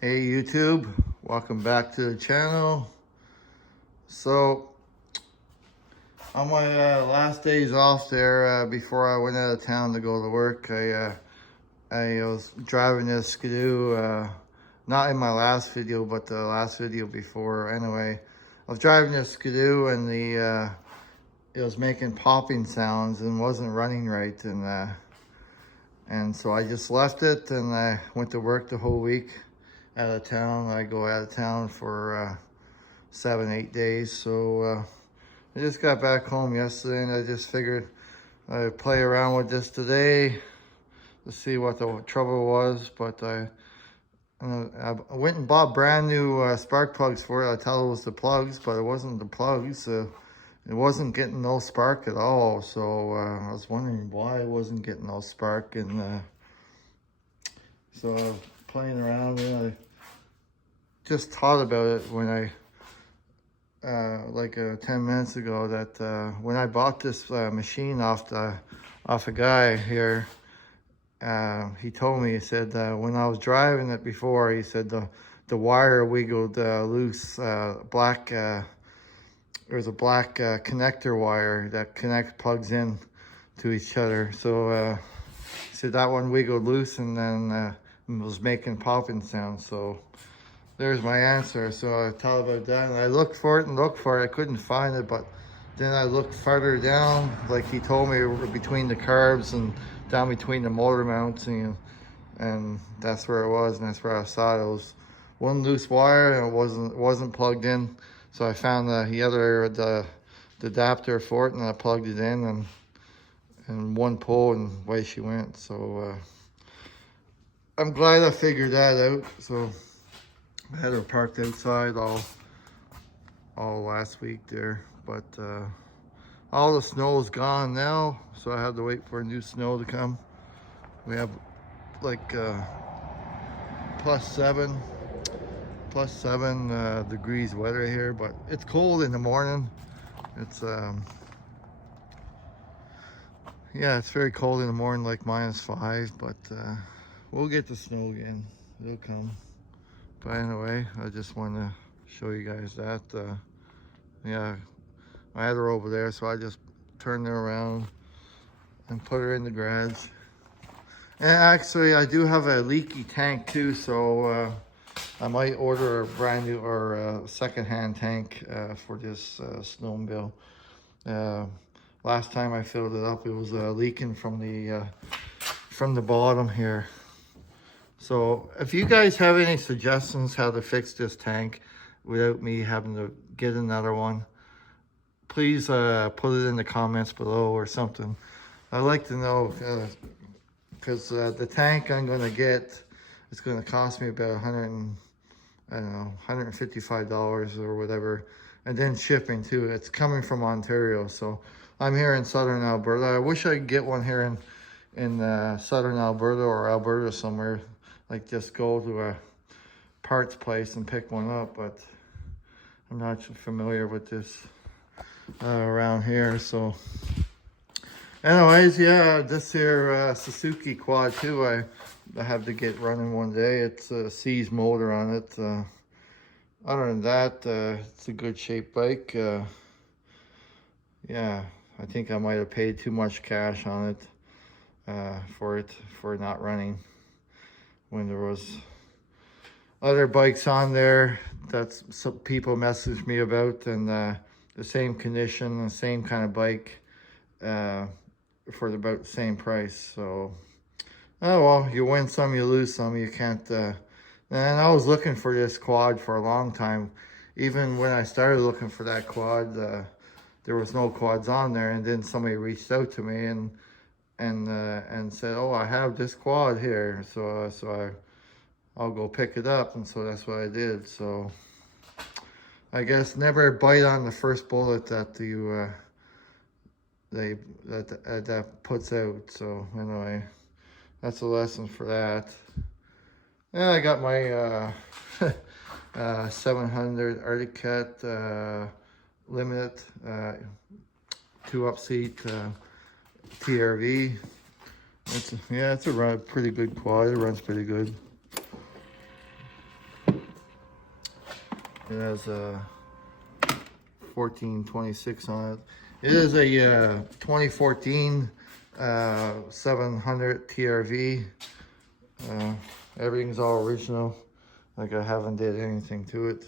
Hey YouTube, welcome back to the channel. So on my last days off there, before I went out of town to go to work, I was driving this Skidoo, not in my last video, but the last video before. Anyway, I was driving this Skidoo and it was making popping sounds and wasn't running right, and so I just left it and I went to work the whole week out of town. I go out of town for 7-8 days. So I just got back home yesterday and I just figured I'd play around with this today to see what the trouble was. But I went and bought brand new spark plugs for it. I thought it was the plugs, but it wasn't the plugs. It wasn't getting no spark at all. So I was wondering why it wasn't getting no spark. And so I was playing around and I just thought about it when I, 10 minutes ago, that when I bought this machine off a guy here, he told me, he said, when I was driving it before, he said the wire wiggled loose, there's a black connector wire that plugs in to each other. So he said that one wiggled loose and then it was making popping sounds. So there's my answer. So I thought about that and I looked for it. I couldn't find it, but then I looked farther down, like he told me, between the carbs and down between the motor mounts, and that's where it was, and that's where I saw it. It was one loose wire and it wasn't plugged in. So I found the adapter for it and I plugged it in, and one pull and away she went. So I'm glad I figured that out. So I had her parked outside all last week there, but all the snow is gone now, so I had to wait for new snow to come. We have like +7 degrees weather here, but it's cold in the morning. It's yeah, it's very cold in the morning, like -5, but we'll get the snow again. It'll come. But anyway, I just want to show you guys that. Yeah, I had her over there, so I just turned her around and put her in the garage. And actually, I do have a leaky tank too, so I might order a brand new or second-hand tank for this snowmobile. Last time I filled it up, it was leaking from the bottom here. So if you guys have any suggestions how to fix this tank without me having to get another one, please put it in the comments below or something. I'd like to know, because the tank I'm going to get, it's going to cost me about $155 or whatever, and then shipping too. It's coming from Ontario, so I'm here in southern Alberta. I wish I could get one here in southern Alberta or Alberta somewhere, like just go to a parts place and pick one up, but I'm not familiar with this around here. So anyways, yeah, this here Suzuki quad too, I have to get running one day. It's a C's motor on it. Other than that, it's a good shape bike. Yeah, I think I might have paid too much cash on it for not running, when there was other bikes on there that some people messaged me about, and the same condition, the same kind of bike for about the same price. So, oh well, you win some, you lose some. You can't. And I was looking for this quad for a long time. Even when I started looking for that quad, there was no quads on there. And then somebody reached out to me and said, "Oh, I have this quad here." So I'll go pick it up, and so that's what I did. So I guess never bite on the first bullet that that puts out. So anyway, that's a lesson for that. And I got my 700 Arctic Cat Limited 2-up seat TRV. It's a pretty good quad. It runs pretty good. It has a 1426 on it. It is a 2014 700 TRV. Everything's all original. Like I haven't did anything to it.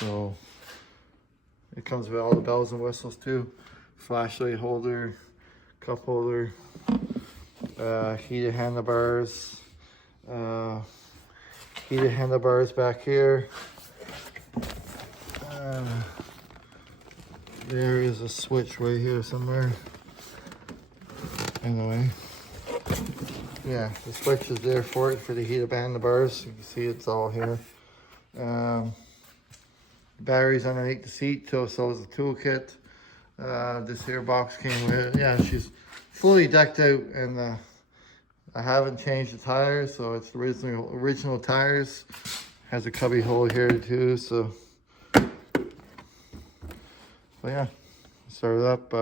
So it comes with all the bells and whistles too. Flashlight holder, cup holder, heated handlebars, heated handlebars back here. There is a switch right here somewhere. Anyway, yeah, the switch is there for it, for the heated handlebars. You can see it's all here. Batteries underneath the seat, so is the toolkit. This here box came with it. Yeah, she's fully decked out, and I haven't changed the tires, so it's original tires. Has a cubby hole here too, so yeah, start it up.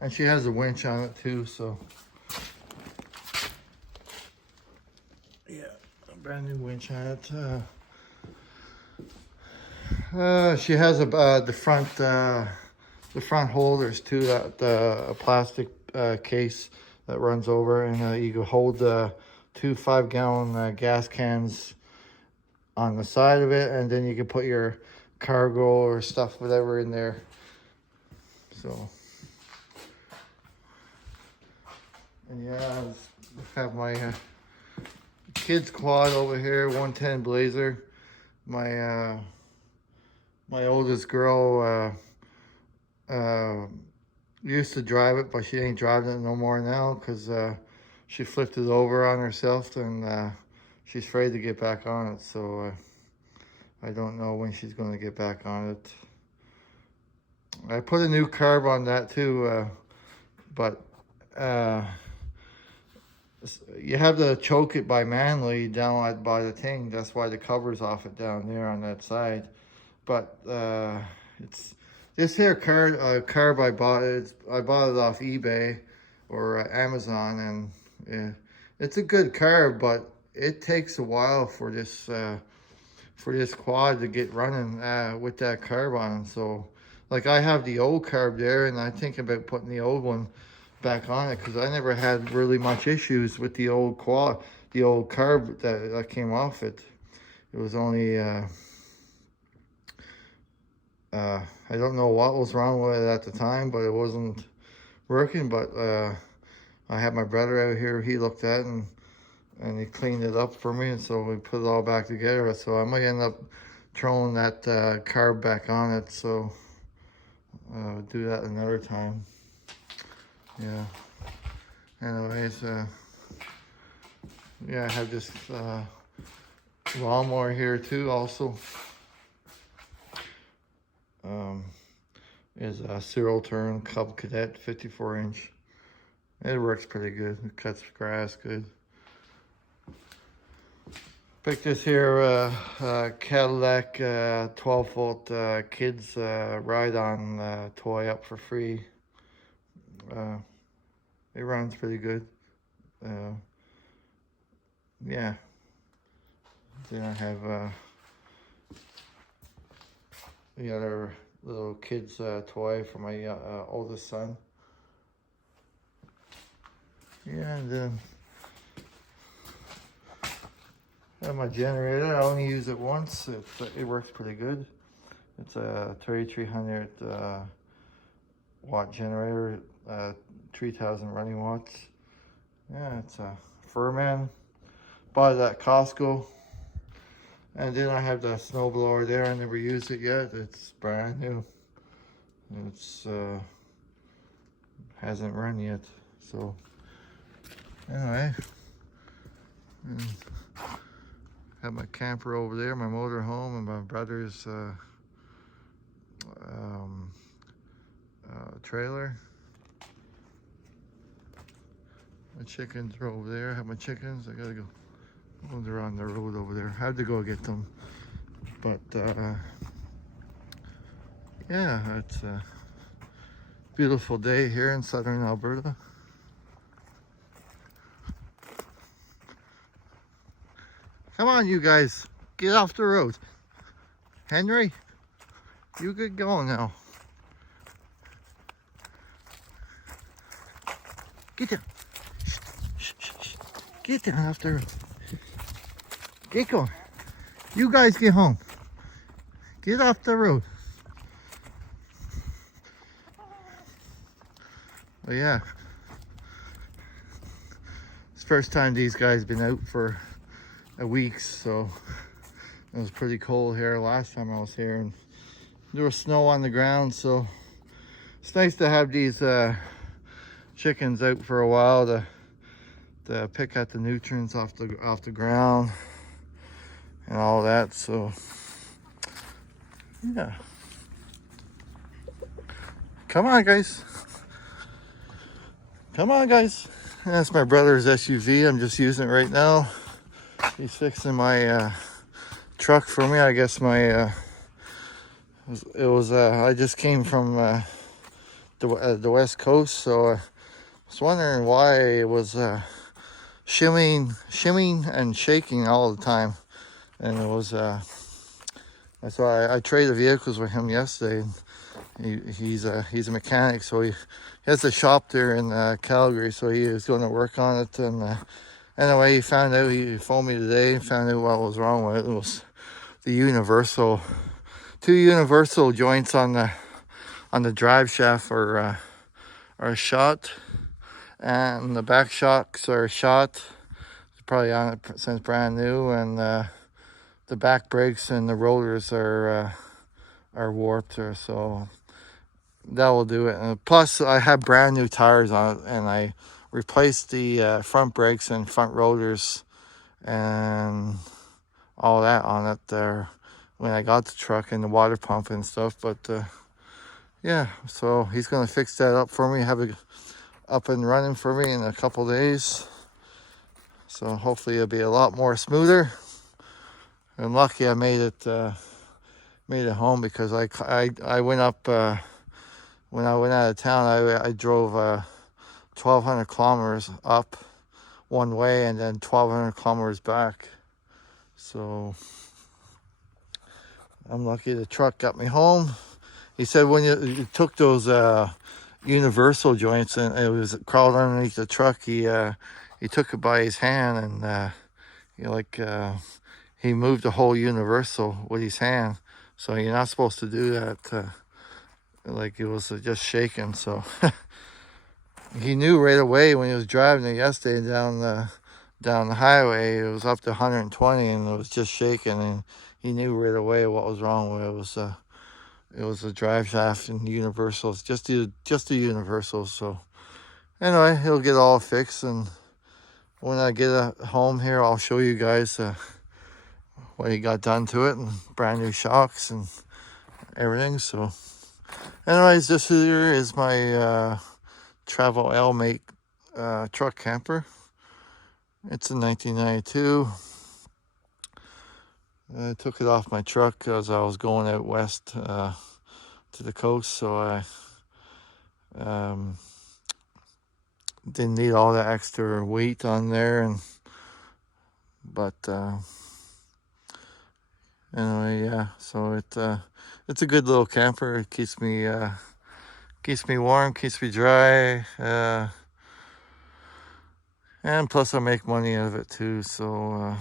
And she has a winch on it too, so yeah, a brand new winch on it. She has the front holders too, that a plastic case that runs over, and you can hold 2 5-gallon gas cans on the side of it, and then you can put your cargo or stuff, whatever, in there. So, and yeah, I have my kids quad over here, 110 Blazer. My oldest girl used to drive it, but she ain't driving it no more now, because she flipped it over on herself, and she's afraid to get back on it. So I don't know when she's going to get back on it. I put a new carb on that too, but you have to choke it by manually down by the thing. That's why the cover's off it down there on that side. But it's this here carb I bought it. I bought it off eBay or Amazon, and yeah, it's a good carb, but it takes a while for this quad to get running with that carb on. So, like, I have the old carb there, and I think about putting the old one back on it, because I never had really much issues with the old carb that came off it. It was only I don't know what was wrong with it at the time, but it wasn't working. But I had my brother out here, he looked at it, and he cleaned it up for me, and so we put it all back together. So I might end up throwing that carb back on it, so do that another time. Yeah. Anyways, yeah, I have this lawnmower here too also. Is a zero turn Cub Cadet 54-inch. It works pretty good. It cuts grass good. Picked this here Cadillac 12-volt kids ride-on toy up for free. It runs pretty good. Yeah. Then I have the other little kids toy for my oldest son. Yeah, and then I have my generator. I only use it once. It works pretty good. It's a 3300 watt generator, 3000 running watts. Yeah, it's a Furman. Bought it at Costco. And then I have the snowblower there. I never used it yet. It's brand new. It's hasn't run yet. So anyway, have my camper over there, my motor home, and my brother's trailer. My chickens are over there. I have my chickens. I gotta go Oh, they're on the road over there. Had to go get them. But yeah, it's a beautiful day here in southern Alberta. Come on, you guys. Get off the road. Henry, you get going now. Get down. Shh, shh, shh. Get down off the road. Get going. You guys get home. Get off the road. Well, yeah. It's the first time these guys been out for a week, so it was pretty cold here last time I was here, and there was snow on the ground, so it's nice to have these chickens out for a while to pick at the nutrients off the ground and all that. So yeah, come on guys, come on guys. And that's my brother's SUV. I'm just using it right now. He's fixing my truck for me. I guess my I just came from the west coast, so I was wondering why it was shimming and shaking all the time. And it was that's why I traded vehicles with him yesterday. He's a mechanic, so he has a shop there in Calgary, so he was going to work on it. And anyway, he phoned me today and found out what was wrong with it. It was the two universal joints on the drive shaft are shot, and the back shocks are shot. It's probably on it since brand new, and the back brakes and the rotors are warped, or so that will do it. And plus, I have brand new tires on it, and I replaced the front brakes and front rotors and all that on it there when I got the truck, and the water pump and stuff. But yeah, so he's gonna fix that up for me, have it up and running for me in a couple days. So hopefully it'll be a lot more smoother. And lucky I made it home, because I went up when I went out of town. I drove 1,200 kilometers up one way and then 1,200 kilometers back. So I'm lucky the truck got me home. He said when you took those universal joints and it was crawled underneath the truck, he took it by his hand, and he moved the whole universal with his hand. So you're not supposed to do that. Like it was just shaking. So he knew right away when he was driving it yesterday down the highway. It was up to 120 and it was just shaking, and he knew right away what was wrong with it. It was a drive shaft and universals, just the universals. So anyway, he'll get all fixed, and when I get home here, I'll show you guys what he got done to it, and brand new shocks and everything. So anyways, this here is my Travel L-Mate truck camper. It's a 1992. I took it off my truck because I was going out west to the coast, so I didn't need all that extra weight on there. But anyway, yeah. So it's a good little camper. It keeps me warm, keeps me dry, and plus I make money out of it too. So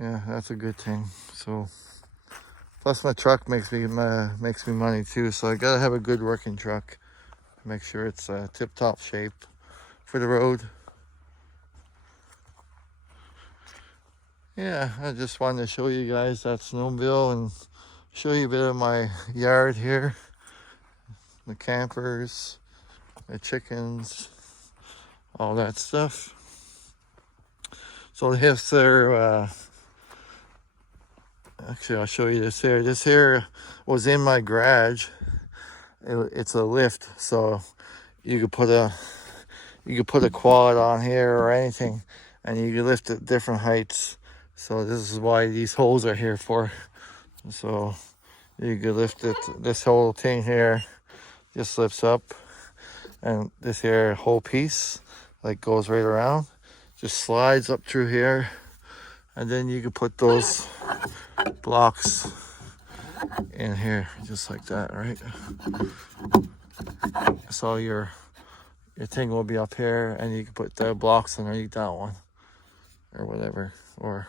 yeah, that's a good thing. So plus my truck makes me money too. So I gotta have a good working truck. Make sure it's tip-top shape for the road. Yeah, I just wanted to show you guys that snowmobile and show you a bit of my yard here. The campers, the chickens, all that stuff. So here's their actually I'll show you this here. This here was in my garage. It's a lift, so you could put a quad on here or anything, and you can lift it different heights. So this is why these holes are here for. So you could lift it, this whole thing here just lifts up, and this here whole piece like goes right around, just slides up through here, and then you can put those blocks in here just like that, right? So your thing will be up here, and you can put the blocks underneath that one or whatever. Or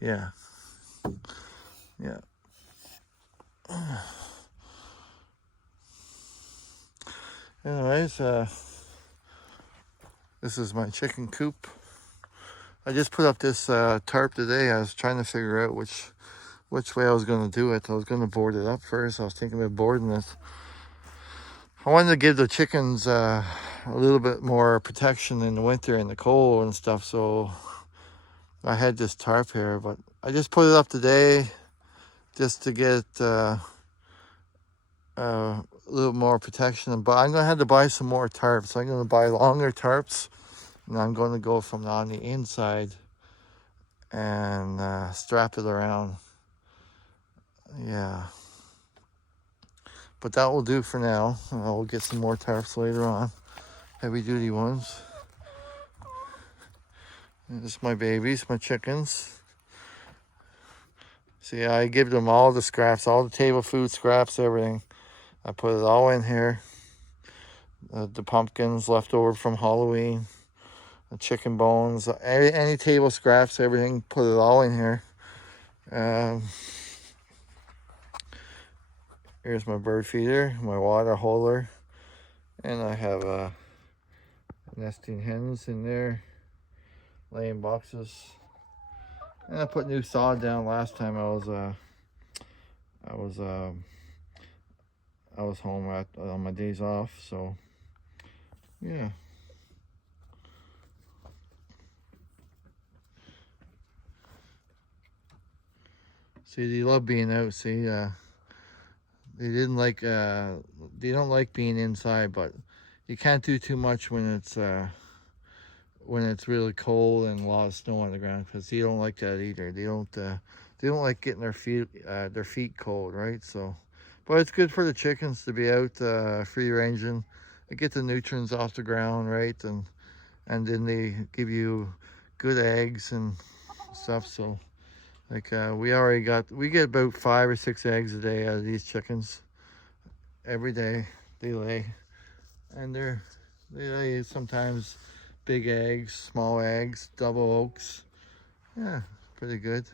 yeah. Anyways, this is my chicken coop. I just put up this tarp today. I was trying to figure out which way I was going to do it. I was going to board it up first. I was thinking about boarding it. I wanted to give the chickens a little bit more protection in the winter and the cold and stuff. So I had this tarp here, but I just put it up today just to get a little more protection. But I'm going to have to buy some more tarps. I'm going to buy longer tarps, and I'm going to go from on the inside and strap it around. Yeah. But that will do for now. We'll get some more tarps later on. Heavy duty ones. And this is my babies, my chickens. See, I give them all the scraps, all the table food scraps, everything. I put it all in here. The pumpkins left over from Halloween. The chicken bones, any table scraps, everything, put it all in here. Here's my bird feeder, my water holder, and I have nesting hens in there, laying boxes. And I put new sod down last time I was home on my days off. So yeah. See, they love being out. See, they don't like being inside, but you can't do too much when it's really cold and a lot of snow on the ground, because they don't like that either. They don't like getting their feet cold, right? So, but it's good for the chickens to be out free ranging. They get the nutrients off the ground, right? And then they give you good eggs and stuff. So like we get about 5 or 6 eggs a day out of these chickens. Every day they lay, and they lay sometimes big eggs, small eggs, double oaks. Yeah, pretty good.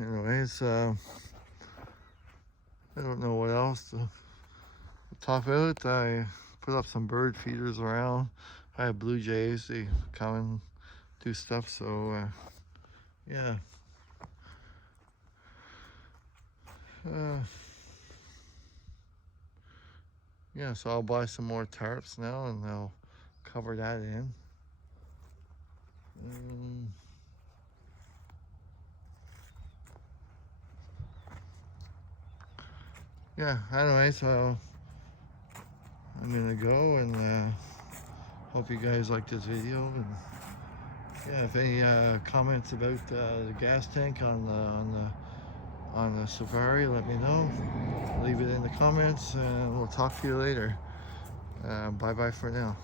Anyways, I don't know what else to talk about. I put up some bird feeders around. I have blue jays. They come and do stuff. So yeah. Yeah, so I'll buy some more tarps now, and I'll cover that in. Yeah, anyway, so I'm gonna go, and hope you guys like this video. And yeah, if any comments about the gas tank on the Safari, let me know. Leave it in the comments, and we'll talk to you later. Bye bye for now.